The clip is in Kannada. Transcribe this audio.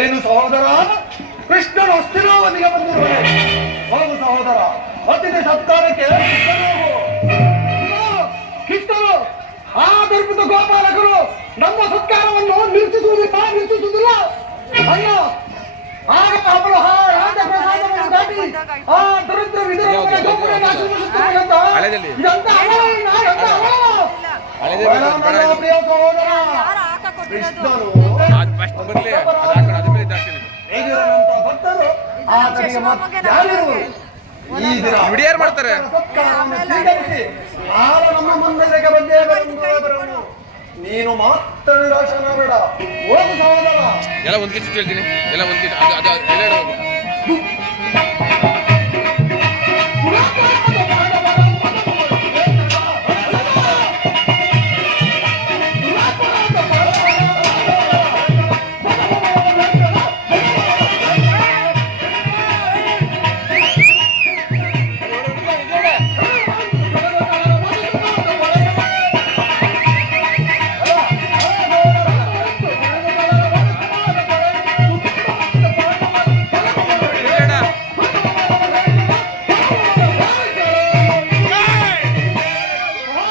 ಏನು ಸಹೋದರ, ಕೃಷ್ಣನು ಹಸ್ತಿನಾವತಿಗೆ ಬಂದಿರುವನೆ. ಹೌದು ಸಹೋದರ, ಅತಿಥಿ ಸತ್ಕಾರಕ್ಕೆ ಕಿತ್ತರು ಆ ದರ್ಪಿತ ಗೋಪಾಲಕರು ನಮ್ಮ ಸತ್ಕಾರವನ್ನು ನಿಲ್ಲಿಸುವುದಿಲ್ಲ ಅಲ್ಲ. ಆಗ ಅವಳು ಆ ರಾಜಪ್ರಸಾದವನ್ನು ದಾಟಿ ಆ ದರಿದ್ರ ವಿಧವೆಯ ಗೋಪುರವನ್ನು ಆಶೀರ್ವದಿಸುತ್ತಾರೆ ಅಂತ ಇದಂತ ಅವಮಾನ, ಎಂತ ಅವಮಾನ. ಪ್ರಿಯ ಸಹೋದರ, ಕೃಷ್ಣನು ಹೇಗಿರುವಂತ ಭಕ್ತರು ಆತನಿಗೆ ಯಾರಿರುವರು? ಈ ದಿನ ಮಾಡ್ತಾರೆ ಸತ್ಕಾರವನ್ನು ಸ್ವೀಕರಿಸಿ ನಾನು ನಮ್ಮ ಮುಂದೆಗೆ ಬಂದೇ ಬರುವನು. ನೀನು ಮಾತ್ರ ನಿರಾಶನ ಬೇಡ. ಹೋಗು ಸಹೋದರ. ಎಲ್ಲ ಒಂದ್ ಕಿಚ್ಚು ಹೇಳ್ತೀನಿ, ಎಲ್ಲ ಒಂದ್ ಕಿಚ್ಚು